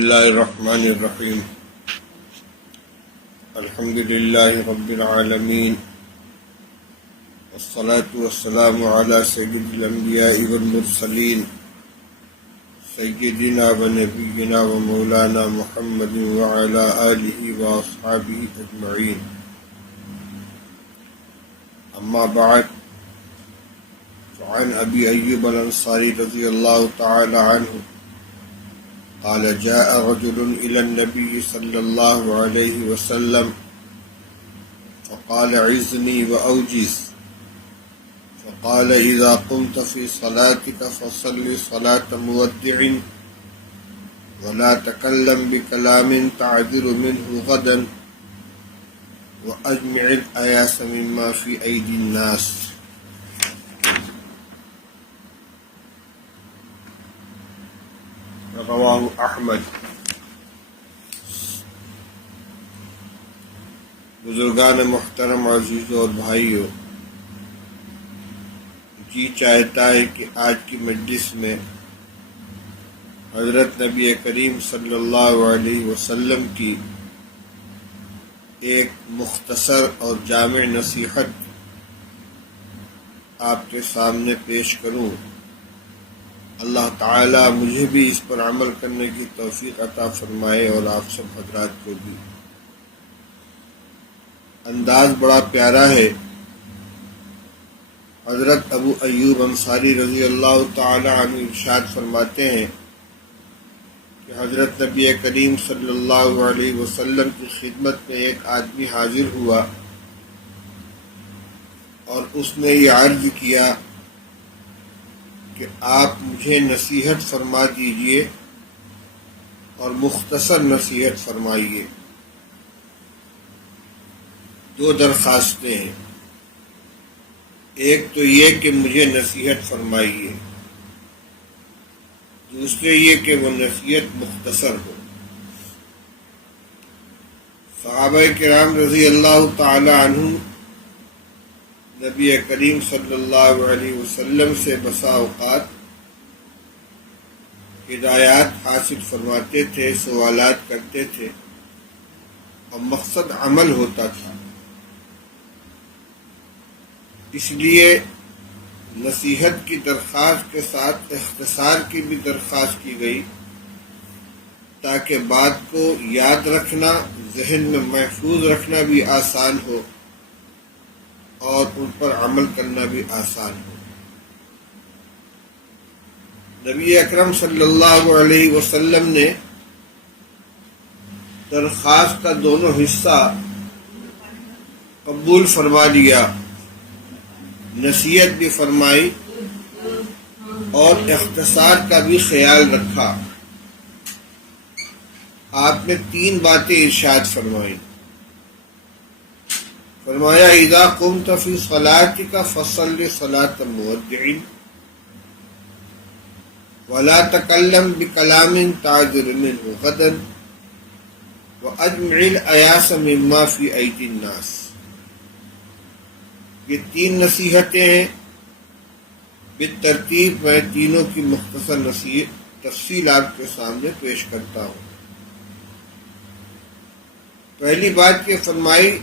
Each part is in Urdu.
الله الرحمن الرحيم الحمد لله رب العالمين والصلاة والسلام على سيد الأنبياء والمرسلين سيدنا ونبينا ومولانا محمد وعلى آله وأصحابه أجمعين. أما بعد، فعن أبي أيوب الأنصاري رضي الله تعالى عنه قال جاء رجل إلى النبي صلى الله عليه وسلم فقال عزني وأوجز، فقال إذا قمت في صلاتك فصل صلاة مودع ولا تكلم بكلام تعذر منه غدا وأجمع الأياس مما في أيدي الناس. رواہ احمد. بزرگان محترم، عزیزوں اور بھائیوں، جی چاہتا ہے کہ آج کی مجلس میں حضرت نبی کریم صلی اللہ علیہ وسلم کی ایک مختصر اور جامع نصیحت آپ کے سامنے پیش کروں. اللہ تعالیٰ مجھے بھی اس پر عمل کرنے کی توفیق عطا فرمائے اور آپ سب حضرات کو بھی. انداز بڑا پیارا ہے. حضرت ابو ایوب انصاری رضی اللہ تعالی عنہ ارشاد فرماتے ہیں کہ حضرت نبی کریم صلی اللہ علیہ وسلم کی خدمت میں ایک آدمی حاضر ہوا اور اس نے یہ عرض کیا کہ آپ مجھے نصیحت فرما دیجئے اور مختصر نصیحت فرمائیے. دو درخواستیں ہیں. ایک تو یہ کہ مجھے نصیحت فرمائیے، دوسرے یہ کہ وہ نصیحت مختصر ہو. صحابہ کرام رضی اللہ تعالی عنہ نبی کریم صلی اللہ علیہ وسلم سے بسا اوقات ہدایات حاصل فرماتے تھے، سوالات کرتے تھے اور مقصد عمل ہوتا تھا. اس لیے نصیحت کی درخواست کے ساتھ اختصار کی بھی درخواست کی گئی تاکہ بات کو یاد رکھنا، ذہن میں محفوظ رکھنا بھی آسان ہو اور ان پر عمل کرنا بھی آسان ہو. نبی اکرم صلی اللہ علیہ وسلم نے درخواست کا دونوں حصہ قبول فرما لیا، نصیحت بھی فرمائی اور اختصار کا بھی خیال رکھا. آپ نے 3 باتیں ارشاد فرمائی. فرمایا اذا قمت فی صلاتک فصل صلاة مودع ولا تکلم بکلام تعذر منه غدا واجمع الایاس مما فی ایدی الناس. یہ 3 نصیحتیں ہیں. بالترتیب میں تینوں کی مختصر تفصیل آپ کے سامنے پیش کرتا ہوں. پہلی بات یہ فرمائی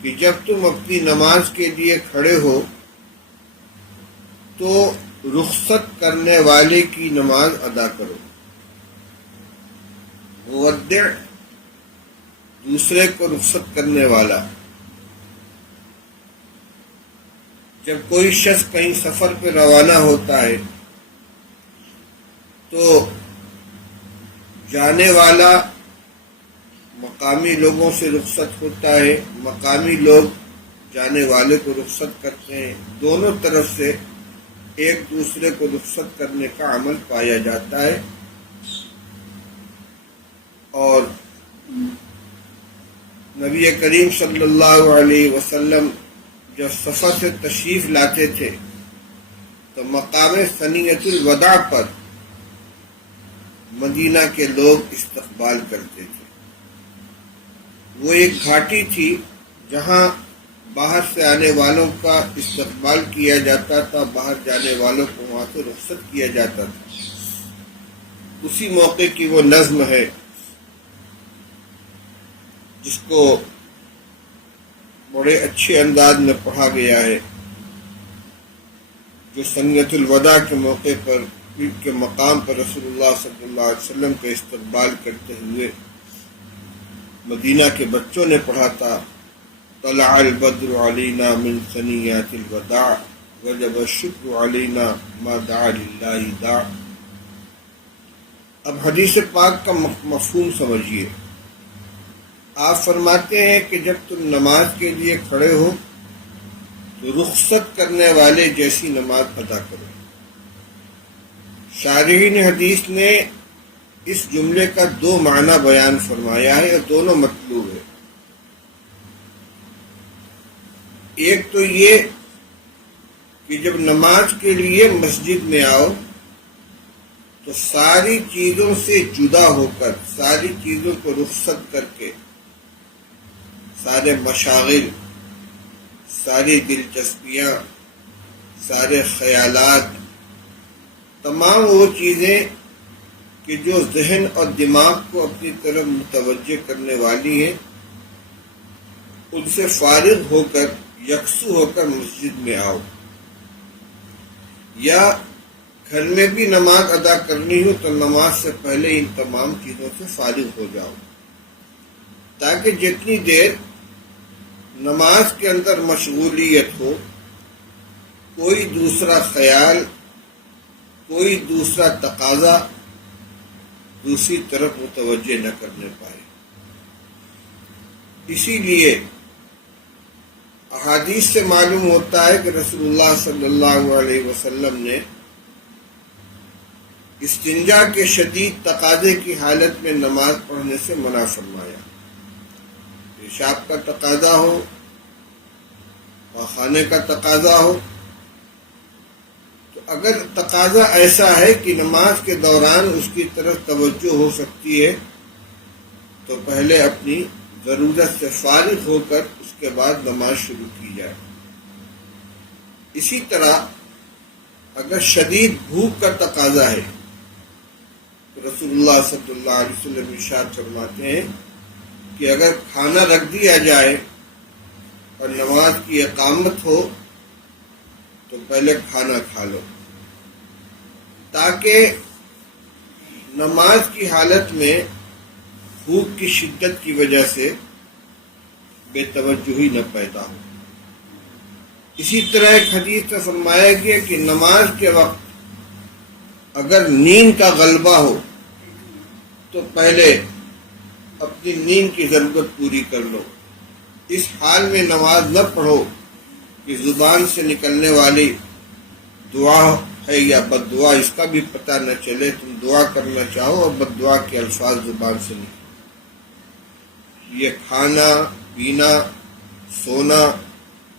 کہ جب تم اپنی نماز کے لیے کھڑے ہو تو رخصت کرنے والے کی نماز ادا کرو. مودع دوسرے کو رخصت کرنے والا. جب کوئی شخص کہیں سفر پہ روانہ ہوتا ہے تو جانے والا مقامی لوگوں سے رخصت ہوتا ہے، مقامی لوگ جانے والے کو رخصت کرتے ہیں. دونوں طرف سے ایک دوسرے کو رخصت کرنے کا عمل پایا جاتا ہے. اور نبی کریم صلی اللہ علیہ وسلم جب سفر سے تشریف لاتے تھے تو مقام ثنیۃ الوداع پر مدینہ کے لوگ استقبال کرتے تھے. وہ ایک گھاٹی تھی جہاں باہر سے آنے والوں کا استقبال کیا جاتا تھا، باہر جانے والوں کو وہاں سے رخصت کیا جاتا تھا. اسی موقع کی وہ نظم ہے جس کو بڑے اچھے انداز میں پڑھا گیا ہے، جو سنیت الوداع کے موقع پر کے مقام پر رسول اللہ صلی اللہ علیہ وسلم کا استقبال کرتے ہوئے مدینہ کے بچوں نے پڑھا تھا۔ طلع البدر علینا من ثنیات الوداع وجب الشکر علینا ما دعا للہ داع۔ اب حدیث پاک کا مفہوم سمجھیے۔ آپ فرماتے ہیں کہ جب تم نماز کے لیے کھڑے ہو تو رخصت کرنے والے جیسی نماز ادا کرو۔ شارحین حدیث نے اس جملے کا دو معنی بیان فرمایا ہے اور دونوں مطلوب ہے۔ ایک تو یہ کہ جب نماز کے لیے مسجد میں آؤ تو ساری چیزوں سے جدا ہو کر، ساری چیزوں کو رخصت کر کے، سارے مشاغل، ساری دلچسپیاں، سارے خیالات، تمام وہ چیزیں کہ جو ذہن اور دماغ کو اپنی طرف متوجہ کرنے والی ہیں، ان سے فارغ ہو کر، یکسو ہو کر مسجد میں آؤ۔ یا گھر میں بھی نماز ادا کرنی ہو تو نماز سے پہلے ان تمام چیزوں سے فارغ ہو جاؤ، تاکہ جتنی دیر نماز کے اندر مشغولیت ہو، کوئی دوسرا خیال، کوئی دوسرا تقاضا دوسری طرف متوجہ نہ کرنے پائے۔ اسی لیے احادیث سے معلوم ہوتا ہے کہ رسول اللہ صلی اللہ علیہ وسلم نے استنجا کے شدید تقاضے کی حالت میں نماز پڑھنے سے منع فرمایا۔ پیشاب کا تقاضا ہو، پاخانے کا تقاضا ہو، تو اگر تقاضا ایسا ہے کہ نماز کے دوران اس کی طرف توجہ ہو سکتی ہے تو پہلے اپنی ضرورت سے فارغ ہو کر اس کے بعد نماز شروع کی جائے۔ اسی طرح اگر شدید بھوک کا تقاضا ہے تو رسول اللہ صلی اللہ علیہ وسلم ارشاد فرماتے ہیں کہ اگر کھانا رکھ دیا جائے اور نماز کی اقامت ہو تو پہلے کھانا کھا لو، تاکہ نماز کی حالت میں بھوک کی شدت کی وجہ سے بے توجہی نہ پیدا ہو۔ اسی طرح ایک حدیث میں فرمایا گیا کہ نماز کے وقت اگر نیند کا غلبہ ہو تو پہلے اپنی نیند کی ضرورت پوری کر لو۔ اس حال میں نماز نہ پڑھو کہ زبان سے نکلنے والی دعا ہے یا بد دعا اس کا بھی پتہ نہ چلے، تم دعا کرنا چاہو اور بد دعا کے الفاظ زبان سے نکلے۔ یہ کھانا، پینا، سونا،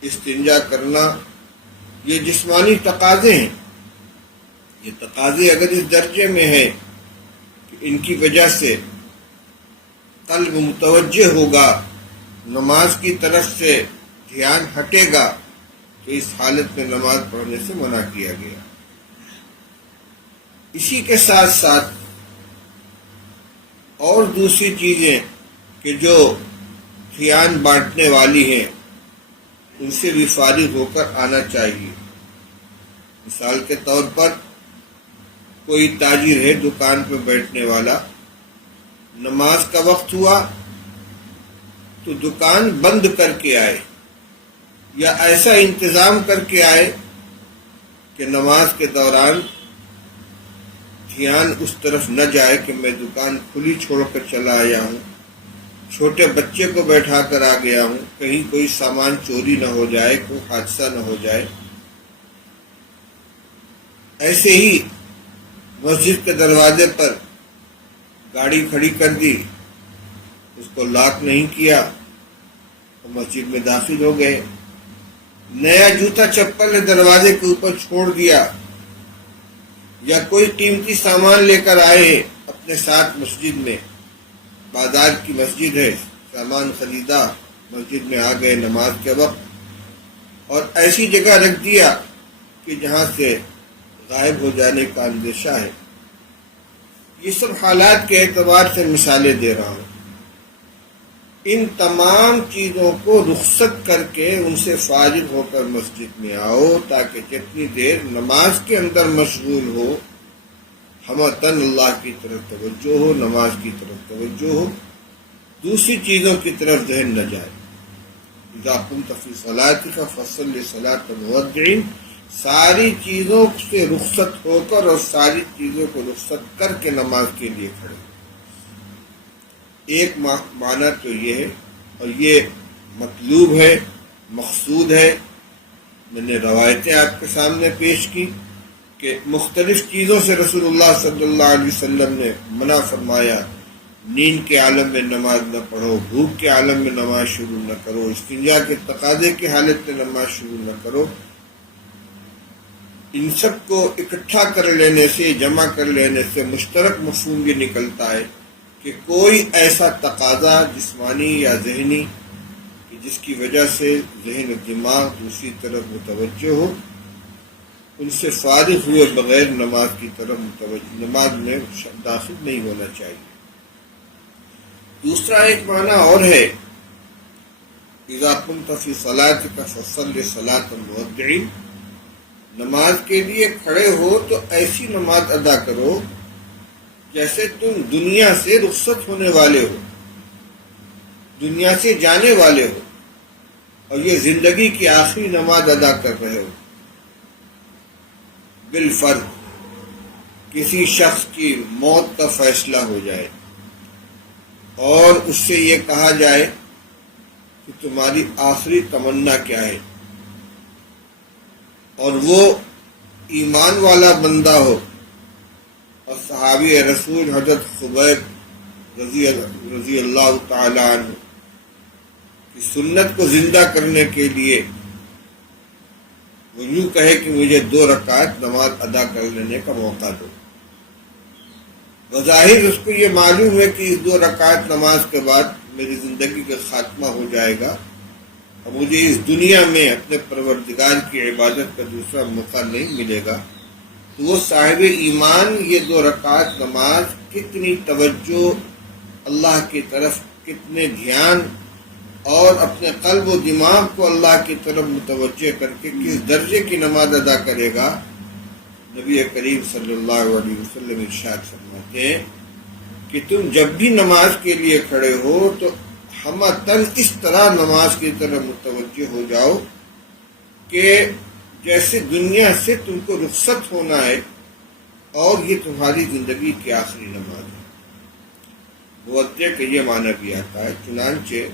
استنجا کرنا، یہ جسمانی تقاضے ہیں۔ یہ تقاضے اگر اس درجے میں ہیں کہ ان کی وجہ سے قلب متوجہ ہوگا، نماز کی طرف سے دھیان ہٹے گا، تو اس حالت میں نماز پڑھنے سے منع کیا گیا۔ اسی کے ساتھ ساتھ اور دوسری چیزیں کہ جو دھیان بانٹنے والی ہیں ان سے بھی فارغ ہو کر آنا چاہیے۔ مثال کے طور پر کوئی تاجر ہے دکان پہ بیٹھنے والا، نماز کا وقت ہوا تو دکان بند کر کے آئے یا ایسا انتظام کر کے آئے کہ نماز کے دوران دھیان اس طرف نہ جائے کہ میں دکان کھلی چھوڑ کر چلا آیا ہوں، چھوٹے بچے کو بیٹھا کر آ گیا ہوں، کہیں کوئی سامان چوری نہ ہو جائے، کوئی حادثہ نہ ہو جائے۔ ایسے ہی مسجد کے دروازے پر گاڑی کھڑی کر دی، اس کو لاک نہیں کیا، تو مسجد میں داخل ہو گئے۔ نیا جوتا چپل نے دروازے کے اوپر چھوڑ دیا، یا کوئی قیمتی سامان لے کر آئے اپنے ساتھ مسجد میں، بازار کی مسجد ہے، سامان خریدا، مسجد میں آ گئے نماز کے وقت، اور ایسی جگہ رکھ دیا کہ جہاں سے غائب ہو جانے کا اندیشہ ہے، یہ سب حالات کے اعتبار سے مثالیں دے رہا ہوں. ان تمام چیزوں کو رخصت کر کے ان سے فارغ ہو کر مسجد میں آؤ تاکہ جتنی دیر نماز کے اندر مشغول ہو ہمتن اللہ کی طرف توجہ ہو، نماز کی طرف توجہ ہو، دوسری چیزوں کی طرف ذہن نہ جائے. اذا قمت فی صلاتک فصل صلاۃ المودعین، ساری چیزوں سے رخصت ہو کر اور ساری چیزوں کو رخصت کر کے نماز کے لیے کھڑے. ایک معنی تو یہ ہے، اور یہ مطلوب ہے، مقصود ہے. میں نے روایتیں آپ کے سامنے پیش کی کہ مختلف چیزوں سے رسول اللہ صلی اللہ علیہ وسلم نے منع فرمایا. نیند کے عالم میں نماز نہ پڑھو، بھوک کے عالم میں نماز شروع نہ کرو، استنجا کے تقاضے کی حالت میں نماز شروع نہ کرو. ان سب کو اکٹھا کر لینے سے، جمع کر لینے سے مشترک مفہوم یہ نکلتا ہے کہ کوئی ایسا تقاضا جسمانی یا ذہنی کہ جس کی وجہ سے ذہن و دماغ دوسری طرف متوجہ ہو، ان سے فارغ ہوئے بغیر نماز کی طرف نماز میں داخل نہیں ہونا چاہیے. دوسرا ایک معنی اور ہے، اذا قمت فی صلاتک فصل صلاۃ المودعین، نماز کے لیے کھڑے ہو تو ایسی نماز ادا کرو جیسے تم دنیا سے رخصت ہونے والے ہو، دنیا سے جانے والے ہو، اور یہ زندگی کی آخری نماز ادا کر رہے ہو. بالفرض کسی شخص کی موت کا فیصلہ ہو جائے اور اس سے یہ کہا جائے کہ تمہاری آخری تمنا کیا ہے، اور وہ ایمان والا بندہ ہو، اور صحابی رسول حضرت خبیب رضی اللہ تعالی عنہ کی سنت کو زندہ کرنے کے لیے وہ یوں کہے کہ مجھے 2 رکعت نماز ادا کر لینے کا موقع دو. بظاہر اس کو یہ معلوم ہے کہ اس 2 رکعت نماز کے بعد میری زندگی کا خاتمہ ہو جائے گا اور مجھے اس دنیا میں اپنے پروردگار کی عبادت کا دوسرا موقع نہیں ملے گا. تو وہ صاحب ایمان یہ 2 رکعت نماز کتنی توجہ اللہ کی طرف، کتنے دھیان اور اپنے قلب و دماغ کو اللہ کی طرف متوجہ کر کے کس درجے کی نماز ادا کرے گا. نبی کریم صلی اللہ علیہ وسلم ارشاد فرماتے ہیں کہ تم جب بھی نماز کے لیے کھڑے ہو تو ہمتن اس طرح نماز کی طرف متوجہ ہو جاؤ کہ جیسے دنیا سے تم کو رخصت ہونا ہے اور یہ تمہاری زندگی کی آخری نماز ہے. مودع کا یہ معنی بھی آتا ہے. چنانچہ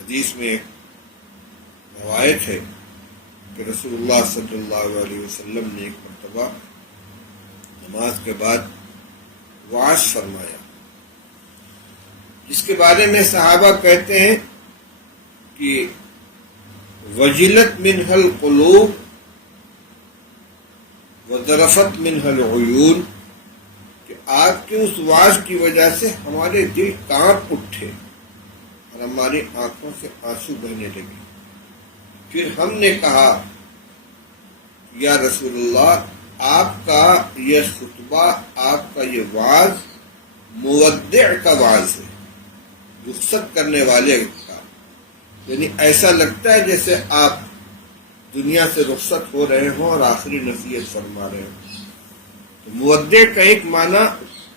حدیث میں روایت ہے کہ رسول اللہ صلی اللہ علیہ وسلم نے ایک مرتبہ نماز کے بعد وعظ فرمایا، جس کے بارے میں صحابہ کہتے ہیں کہ وجلت منها القلوب وذرفت منها العیون، کہ آپ کے اس وعظ کی وجہ سے ہمارے دل کانپ اٹھے اور ہماری آنکھوں سے آنسو بہنے لگے. پھر ہم نے کہا یا رسول اللہ، آپ کا یہ خطبہ، آپ کا یہ وعظ مودع کا وعظ ہے، رخصت کرنے والے کا، یعنی ایسا لگتا ہے جیسے آپ دنیا سے رخصت ہو رہے ہوں اور آخری نصیحت فرما رہے ہوں. تو مودع کا ایک معنی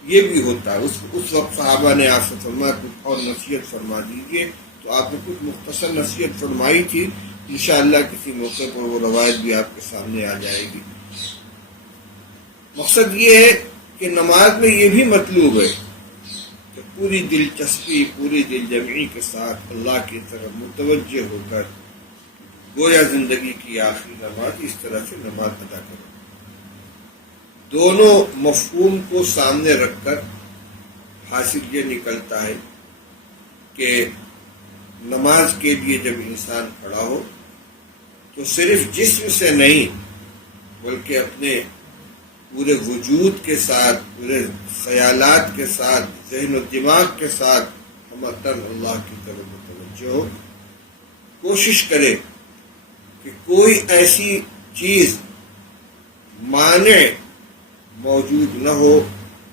یہ بھی ہوتا ہے. اس وقت صحابہ نے آپ سے فرمایا کچھ اور نصیحت فرما دیجیے، تو آپ نے کچھ مختصر نصیحت فرمائی تھی. انشاءاللہ کسی موقع پر وہ روایت بھی آپ کے سامنے آ جائے گی. مقصد یہ ہے کہ نماز میں یہ بھی مطلوب ہے کہ پوری دلچسپی، پوری دل جمعی کے ساتھ اللہ کی طرف متوجہ ہو کر گویا زندگی کی آخری نماز اس طرح سے نماز ادا کرو. دونوں مفہوم کو سامنے رکھ کر حاصل یہ نکلتا ہے کہ نماز کے لیے جب انسان کھڑا ہو تو صرف جسم سے نہیں بلکہ اپنے پورے وجود کے ساتھ، پورے خیالات کے ساتھ، ذہن و دماغ کے ساتھ ہمتن اللہ کی طرف متوجہ ہو. کوشش کرے کہ کوئی ایسی چیز مانع موجود نہ ہو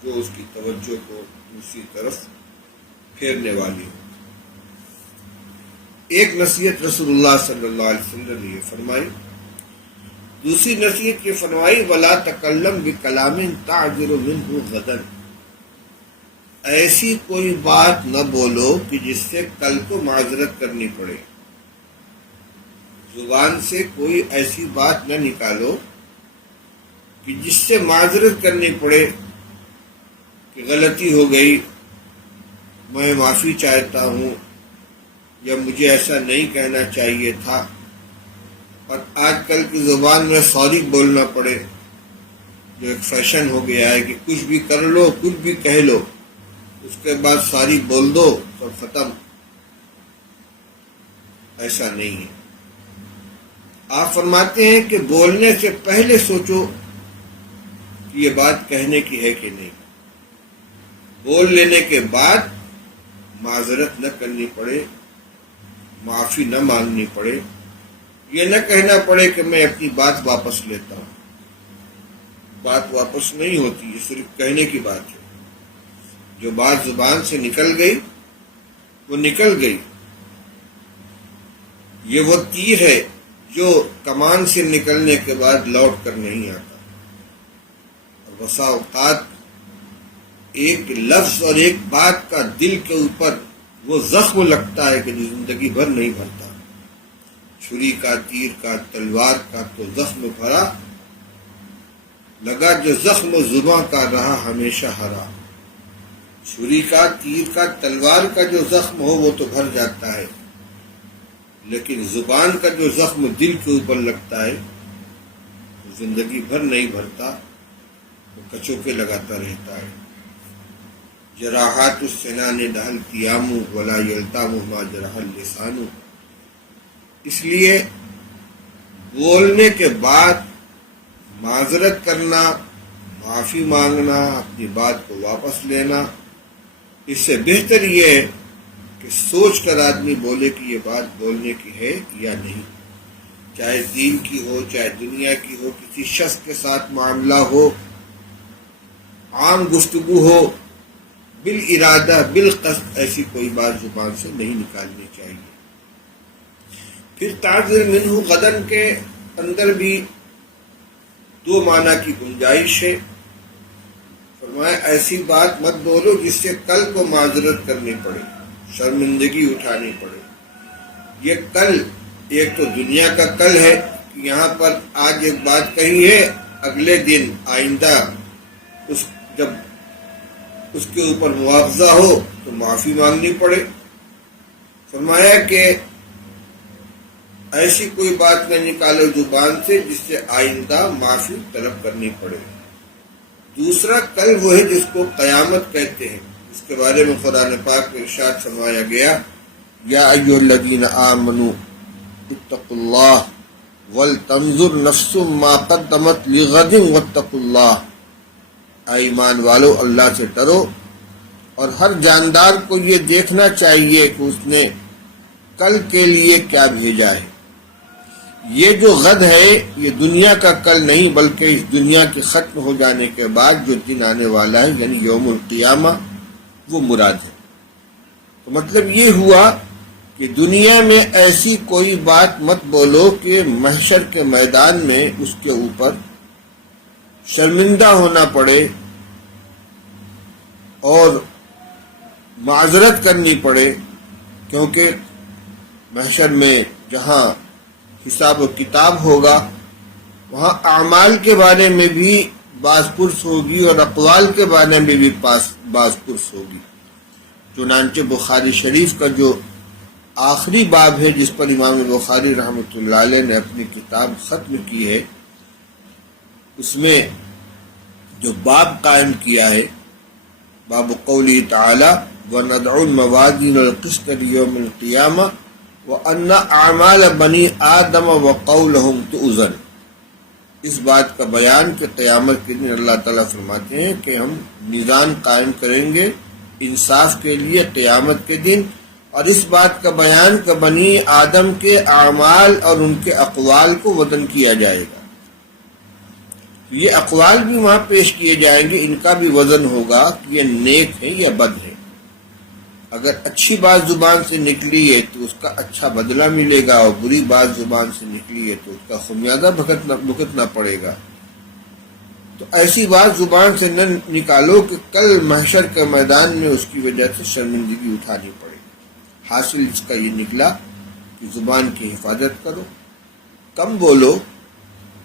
جو اس کی توجہ کو دوسری طرف پھیرنے والی ہو۔ ایک نصیحت رسول اللہ صلی اللہ علیہ وسلم نے یہ فرمائی، دوسری نصیحت یہ فرمائی وَلَا تَكَلَّمْ بِكَلَامٍ تَعْذِرُ مِنْهُ غَدًا، ایسی کوئی بات نہ بولو کہ جس سے کل کو معذرت کرنی پڑے۔ زبان سے کوئی ایسی بات نہ نکالو کہ جس سے معذرت کرنی پڑے کہ غلطی ہو گئی، میں معافی چاہتا ہوں، یا مجھے ایسا نہیں کہنا چاہیے تھا۔ اور آج کل کی زبان میں سوری بولنا پڑے، جو ایک فیشن ہو گیا ہے کہ کچھ بھی کر لو، کچھ بھی کہہ لو، اس کے بعد ساری بول دو تو ختم۔ ایسا نہیں ہے۔ آپ فرماتے ہیں کہ بولنے سے پہلے سوچو کہ یہ بات کہنے کی ہے کہ نہیں، بول لینے کے بعد معذرت نہ کرنی پڑے، معافی نہ مانگنی پڑے، یہ نہ کہنا پڑے کہ میں اپنی بات واپس لیتا ہوں۔ بات واپس نہیں ہوتی، یہ صرف کہنے کی بات ہے۔ جو بات زبان سے نکل گئی وہ نکل گئی۔ یہ وہ تیر ہے جو کمان سے نکلنے کے بعد لوٹ کر نہیں آتا۔ اور بسا اوقات ایک لفظ اور ایک بات کا دل کے اوپر وہ زخم لگتا ہے کہ زندگی بھر نہیں بھرتا۔ چھری کا، تیر کا، تلوار کا تو زخم بھرا، لگا جو زخم زباں کا رہا ہمیشہ ہرا۔ چھری کا، تیر کا، تلوار کا جو زخم ہو وہ تو بھر جاتا ہے، لیکن زبان کا جو زخم دل کے اوپر لگتا ہے وہ زندگی بھر نہیں بھرتا، وہ کچوکے لگاتا رہتا ہے۔ جراحات السنان دہل التیام ولا یلتام ما جرح اللسان۔ اس لیے بولنے کے بعد معذرت کرنا، معافی مانگنا، اپنی بات کو واپس لینا، اس سے بہتر یہ ہے کہ سوچ کر آدمی بولے کہ یہ بات بولنے کی ہے یا نہیں، چاہے دین کی ہو، چاہے دنیا کی ہو، کسی شخص کے ساتھ معاملہ ہو، عام گفتگو ہو، بالارادہ بالقصد ایسی کوئی بات زبان سے نہیں نکالنی چاہیے۔ پھر تعذر منہ غدن کے اندر بھی دو معنی کی گنجائش ہے۔ فرمایا ایسی بات مت بولو جس سے کل کو معذرت کرنی پڑے، شرمندگی اٹھانی پڑے۔ یہ کل ایک تو دنیا کا کل ہے کہ یہاں پر آج ایک بات کہی ہے، اگلے دن آئندہ جب اس کے اوپر مواخذہ ہو تو معافی مانگنی پڑے۔ فرمایا کہ ایسی کوئی بات نہ نکالو زبان سے جس سے آئندہ معافی طلب کرنی پڑے۔ دوسرا کل وہ ہے جس کو قیامت کہتے ہیں، اس کے بارے میں قرآن پاک میں ارشاد فرمایا گیا، یا ایھا الذین آمنوا اتقوا اللہ ولتنظر نفس ما قدمت لغد واتقوا اللہ۔ اے ایمان والو، اللہ سے ڈرو اور ہر جاندار کو یہ دیکھنا چاہیے کہ اس نے کل کے لیے کیا بھیجا ہے۔ یہ جو غد ہے یہ دنیا کا کل نہیں بلکہ اس دنیا کے ختم ہو جانے کے بعد جو دن آنے والا ہے، یعنی یوم القیامہ، وہ مراد ہے۔ تو مطلب یہ ہوا کہ دنیا میں ایسی کوئی بات مت بولو کہ محشر کے میدان میں اس کے اوپر شرمندہ ہونا پڑے اور معذرت کرنی پڑے، کیونکہ محشر میں جہاں حساب و کتاب ہوگا وہاں اعمال کے بارے میں بھی باز پرس ہوگی اور اقوال کے بارے میں بھی باز پرس ہوگی۔ چنانچہ بخاری شریف کا جو آخری باب ہے جس پر امام بخاری رحمۃ اللہ علیہ نے اپنی کتاب ختم کی ہے، اس میں جو باب قائم کیا ہے، باب قولی تعالی وَنَدْعُ الْمَوَازِينَ الْقِسْطَ لِيَوْمِ الْقِيَامَةِ وَأَنَّ أَعْمَالَ بَنِي آدَمَ وَقَوْلَهُمْ تُؤْذَنُ۔ اس بات کا بیان کہ قیامت کے دن اللہ تعالیٰ فرماتے ہیں کہ ہم میزان قائم کریں گے انصاف کے لیے قیامت کے دن، اور اس بات کا بیان کہ بنی آدم کے اعمال اور ان کے اقوال کو وزن کیا جائے گا۔ یہ اقوال بھی وہاں پیش کیے جائیں گے، ان کا بھی وزن ہوگا کہ یہ نیک ہے یا بد ہے۔ اگر اچھی بات زبان سے نکلی ہے تو اس کا اچھا بدلہ ملے گا، اور بری بات زبان سے نکلی ہے تو اس کا خمیازہ بھگتنا پڑے گا۔ تو ایسی بات زبان سے نہ نکالو کہ کل محشر کے میدان میں اس کی وجہ سے شرمندگی اٹھانی پڑے۔ حاصل اس کا یہ نکلا کہ زبان کی حفاظت کرو، کم بولو،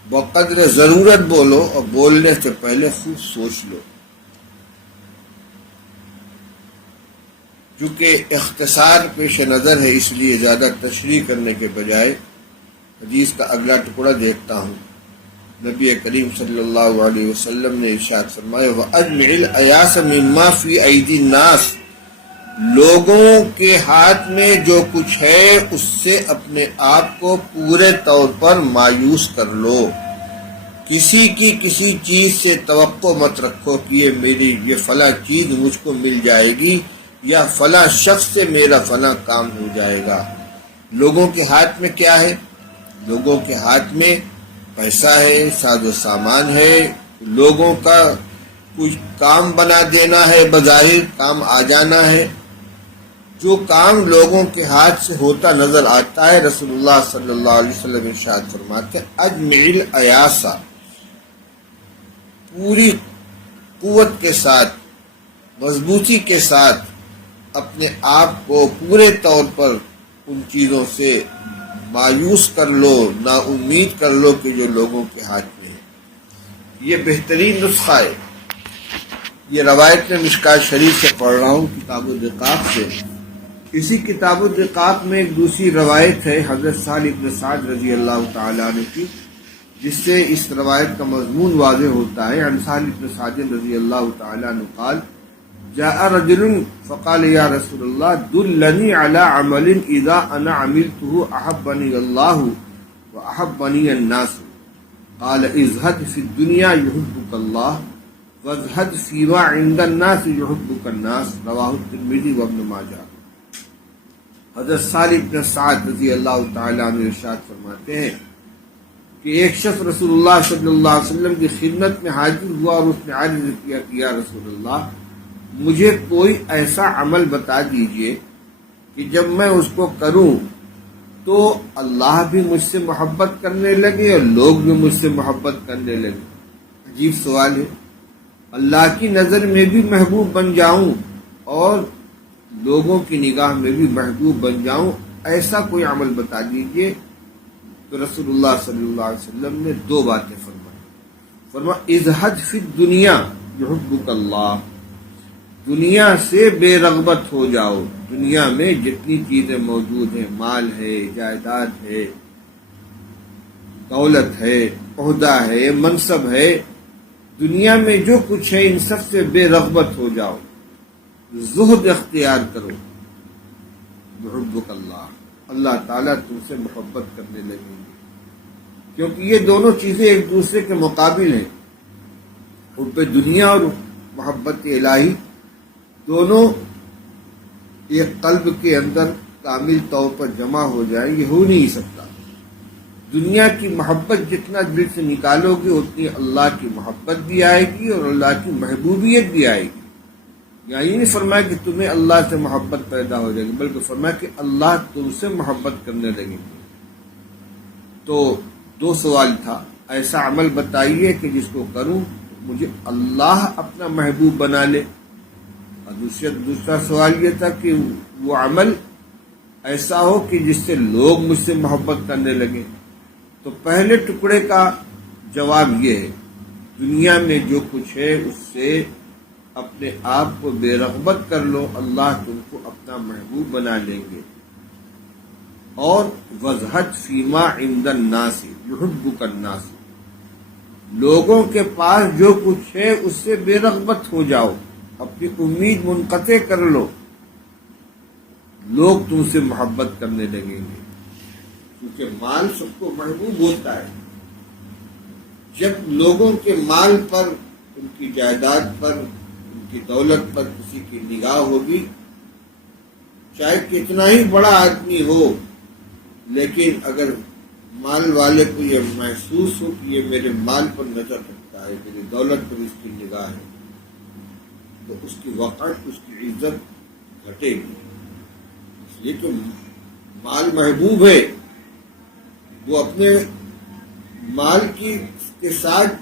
بقدر ضرورت بولو، اور بولنے سے پہلے خوب سوچ لو۔ چونکہ اختصار پیش نظر ہے، اس لیے زیادہ تشریح کرنے کے بجائے حدیث کا اگلا ٹکڑا دیکھتا ہوں۔ نبی کریم صلی اللہ علیہ وسلم نے ارشاد فرمایا وَأَجْمِعِ الْأَيَاسَ مِمَّا فِي أَيْدِي النَّاسِ، لوگوں کے ہاتھ میں جو کچھ ہے اس سے اپنے آپ کو پورے طور پر مایوس کر لو۔ کسی کی کسی چیز سے توقع مت رکھو کہ یہ فلاں چیز مجھ کو مل جائے گی یا فلاں شخص سے میرا فلاں کام ہو جائے گا۔ لوگوں کے ہاتھ میں کیا ہے؟ لوگوں کے ہاتھ میں پیسہ ہے، ساز و سامان ہے، لوگوں کا کچھ کام بنا دینا ہے، بظاہر کام آ جانا ہے۔ جو کام لوگوں کے ہاتھ سے ہوتا نظر آتا ہے، رسول اللہ صلی اللہ علیہ وسلم ارشاد فرماتے ہیں اجمع الایاسا، پوری قوت کے ساتھ، مضبوطی کے ساتھ اپنے آپ کو پورے طور پر ان چیزوں سے مایوس کر لو، نا امید کر لو کہ جو لوگوں کے ہاتھ میں ہے۔ یہ بہترین نسخہ ہے۔ یہ روایت میں مشکات شریف سے پڑھ رہا ہوں، کتاب الرقاق سے۔ اسی کتاب الرقاق میں ایک دوسری روایت ہے حضرت سہل بن سعد رضی اللہ تعالیٰ عنہ کی، جس سے اس روایت کا مضمون واضح ہوتا ہے۔ عن سہل بن سعد رضی اللہ تعالیٰ عنہ قال جاء رجل فقال یا رسول اللہ دلنی علی عمل اذا انا عملته احبنی اللہ واحبنی الناس قال ازہد فی الدنیا یحبک اللہ وازہد فیما عند الناس یحبک الناس رواہ الترمذی وابن ماجہ۔ حضرت سہل بن سعد رضی اللہ تعالیٰ عنہ ارشاد فرماتے ہیں کہ ایک شخص رسول اللہ صلی اللہ علیہ وسلم کی خدمت میں حاضر ہوا اور اس نے عرض کیا کہ یا رسول اللہ مجھے کوئی ایسا عمل بتا دیجئے کہ جب میں اس کو کروں تو اللہ بھی مجھ سے محبت کرنے لگے اور لوگ بھی مجھ سے محبت کرنے لگے۔ عجیب سوال ہے، اللہ کی نظر میں بھی محبوب بن جاؤں اور لوگوں کی نگاہ میں بھی محبوب بن جاؤں، ایسا کوئی عمل بتا دیجئے۔ تو رسول اللہ صلی اللہ علیہ وسلم نے دو باتیں فرمائی ازہد فی الدنیا یحبک اللہ، دنیا سے بے رغبت ہو جاؤ۔ دنیا میں جتنی چیزیں موجود ہیں، مال ہے، جائیداد ہے، دولت ہے، عہدہ ہے، منصب ہے، دنیا میں جو کچھ ہے ان سب سے بے رغبت ہو جاؤ، زہد اختیار کرو۔ یحبک اللہ، اللہ تعالیٰ تم سے محبت کرنے لگیں گے، کیونکہ یہ دونوں چیزیں ایک دوسرے کے مقابل ہیں۔ حب دنیا اور محبت الہی دونوں ایک قلب کے اندر کامل طور پر جمع ہو جائیں، یہ ہو نہیں سکتا۔ دنیا کی محبت جتنا دل سے نکالو گے اتنی اللہ کی محبت بھی آئے گی اور اللہ کی محبوبیت بھی آئے گی۔ یہاں یہ نہیں فرمایا کہ تمہیں اللہ سے محبت پیدا ہو جائے گی، بلکہ فرمایا کہ اللہ تم سے محبت کرنے لگیں گے۔ تو دو سوال تھا، ایسا عمل بتائیے کہ جس کو کروں مجھے اللہ اپنا محبوب بنا لے، اور دوسرا سوال یہ تھا کہ وہ عمل ایسا ہو کہ جس سے لوگ مجھ سے محبت کرنے لگیں۔ تو پہلے ٹکڑے کا جواب یہ ہے، دنیا میں جو کچھ ہے اس سے اپنے آپ کو بے رغبت کر لو، اللہ تم کو اپنا محبوب بنا لیں گے۔ اور وزہد فیما عند الناس یحبک الناس، لوگوں کے پاس جو کچھ ہے اس سے بے رغبت ہو جاؤ، اپنی امید منقطع کر لو، لوگ تم سے محبت کرنے لگیں گے۔ کیونکہ مال سب کو محبوب ہوتا ہے۔ جب لوگوں کے مال پر، ان کی جائیداد پر، ان کی دولت پر کسی کی نگاہ ہوگی، چاہے کتنا ہی بڑا آدمی ہو، لیکن اگر مال والے کو یہ محسوس ہو کہ یہ میرے مال پر نظر رکھتا رکھتا ہے، میری دولت پر اس کی نگاہ ہے، تو اس کی وقت، اس کی عزت گھٹے گی. اس لیے کہ مال محبوب ہے، وہ اپنے مال کے ساتھ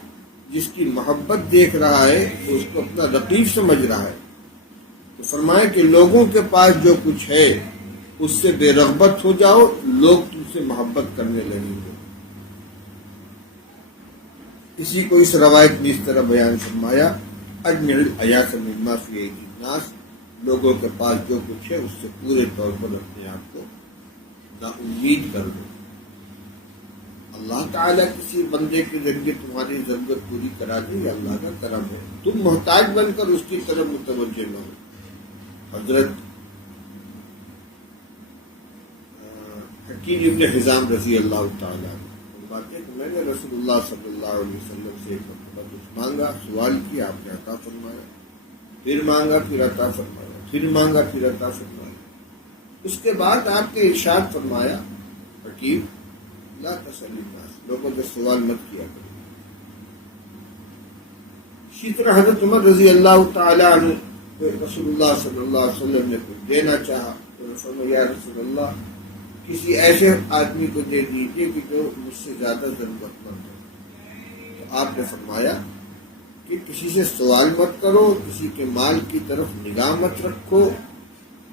جس کی محبت دیکھ رہا ہے تو اس کو اپنا رقیب سمجھ رہا ہے. تو فرمائے کہ لوگوں کے پاس جو کچھ ہے اس سے بے رغبت ہو جاؤ، لوگ تم سے محبت کرنے لگیں گے. اسی کو اس روایت میں اس طرح بیان فرمایا، اجمع الایاس مما فی ایدی الناس، لوگوں کے پاس جو کچھ ہے اس سے پورے طور پر اپنے آپ کو نا امید کر دو. اللہ تعالیٰ کسی بندے کے ذریعے تمہاری ضرورت پوری کرا دے، یہ اللہ کا کرم ہے. تم محتاج بن کر اس کی طرف متوجہ نہ ہو. حضرت حکیم ابن حزام رضی اللہ تعالیٰ فرماتے ہیں کہ میں نے رسول اللہ صلی اللہ علیہ وسلم سے ایک مرتبہ کچھ مانگا، سوال کیا، آپ نے عطا فرمایا. پھر مانگا، پھر عطا فرمایا، پھر مانگا، پھر عطا فرمایا. اس کے بعد آپ نے ارشاد فرمایا، حکیم لا تسأل الناس، لوگوں سے سوال مت کیا کرو. اسی طرح حضرت عمر رضی اللہ تعالیٰ عنہ رسول اللہ صلی اللہ علیہ وسلم نے کچھ دینا چاہا تو فرمایا یا رسول اللہ کسی ایسے آدمی کو دے دیجیے کہ جو مجھ سے زیادہ ضرورت مند ہو. تو آپ نے فرمایا کہ کسی سے سوال مت کرو، کسی کے مال کی طرف نگاہ مت رکھو،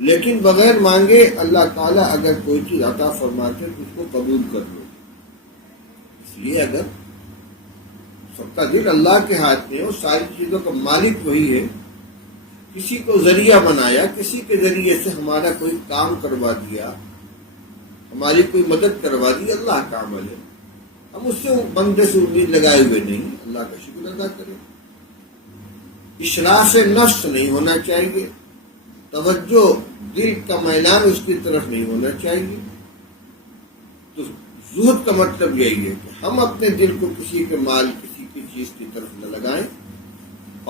لیکن بغیر مانگے اللہ تعالیٰ اگر کوئی چیز عطا فرماتے تو اس کو قبول کر لو. اس لیے اگر سب کا دل اللہ کے ہاتھ میں ہو، ساری چیزوں کا مالک وہی ہے، کسی کو ذریعہ بنایا، کسی کے ذریعے سے ہمارا کوئی کام کروا دیا، ہماری کوئی مدد کروا دی، اللہ کا عمل ہے. ہم اس سے بندے سے امید لگائے ہوئے نہیں، اللہ کا شکر ادا کریں. اشراف نفس نہیں ہونا چاہیے، توجہ دل کا میلان اس کی طرف نہیں ہونا چاہیے. تو زہد کا مطلب یہی ہے کہ ہم اپنے دل کو کسی کے مال، کسی کی چیز کی طرف نہ لگائیں،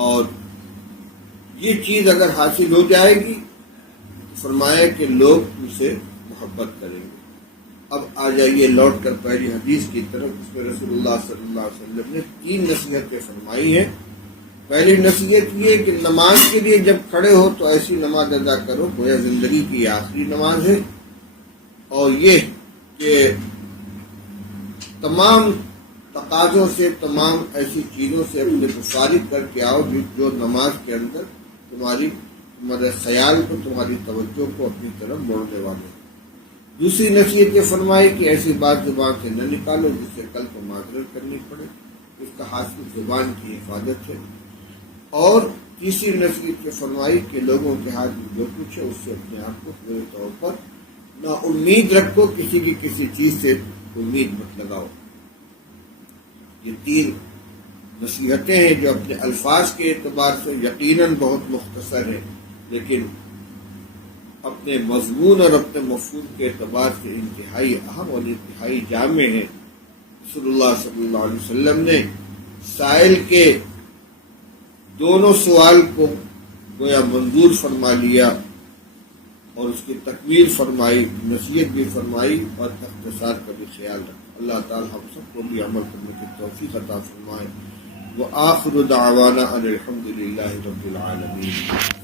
اور یہ چیز اگر حاصل ہو جائے گی فرمایا کہ لوگ تم سے محبت کریں گے. اب آ جائیے لوٹ کر پہلی حدیث کی طرف. اس میں رسول اللہ صلی اللہ علیہ وسلم نے 3 نصیحتیں فرمائی ہیں. پہلی نصیحت یہ کہ نماز کے لیے جب کھڑے ہو تو ایسی نماز ادا کرو گویا زندگی کی آخری نماز ہے، اور یہ کہ تمام تقاضوں سے، تمام ایسی چیزوں سے اپنے کو فارغ کر کے آؤ جو نماز کے اندر تمہارے خیال کو، تمہاری توجہ کو اپنی طرف موڑنے والے ہیں. دوسری نصیحت یہ فرمائی کہ ایسی بات زبان سے نہ نکالو جس سے کل کو معذرت کرنی پڑے، اس کا حاصل زبان کی حفاظت ہے. اور تیسری نصیحت یہ فرمائی کہ لوگوں کے ہاتھ میں جو کچھ ہے اس سے اپنے آپ کو پورے طور پر نا امید رکھو، کسی کی کسی چیز سے امید مت لگاؤ. یہ 3 نصیحتیں ہیں جو اپنے الفاظ کے اعتبار سے یقیناً بہت مختصر ہیں، لیکن اپنے مضمون اور اپنے مفہوم کے اعتبار سے انتہائی اہم اور انتہائی جامع ہیں. رسول اللہ صلی اللہ علیہ وسلم نے سائل کے دونوں سوال کو گویا منظور فرما لیا اور اس کی تکمیل فرمائی، نصیحت بھی فرمائی اور اختصار کا بھی خیال رکھا. اللہ تعالی ہم سب کو بھی عمل کرنے کی توفیق عطا فرمائے. وآخر دعوانا ان الحمد للہ رب العالمین.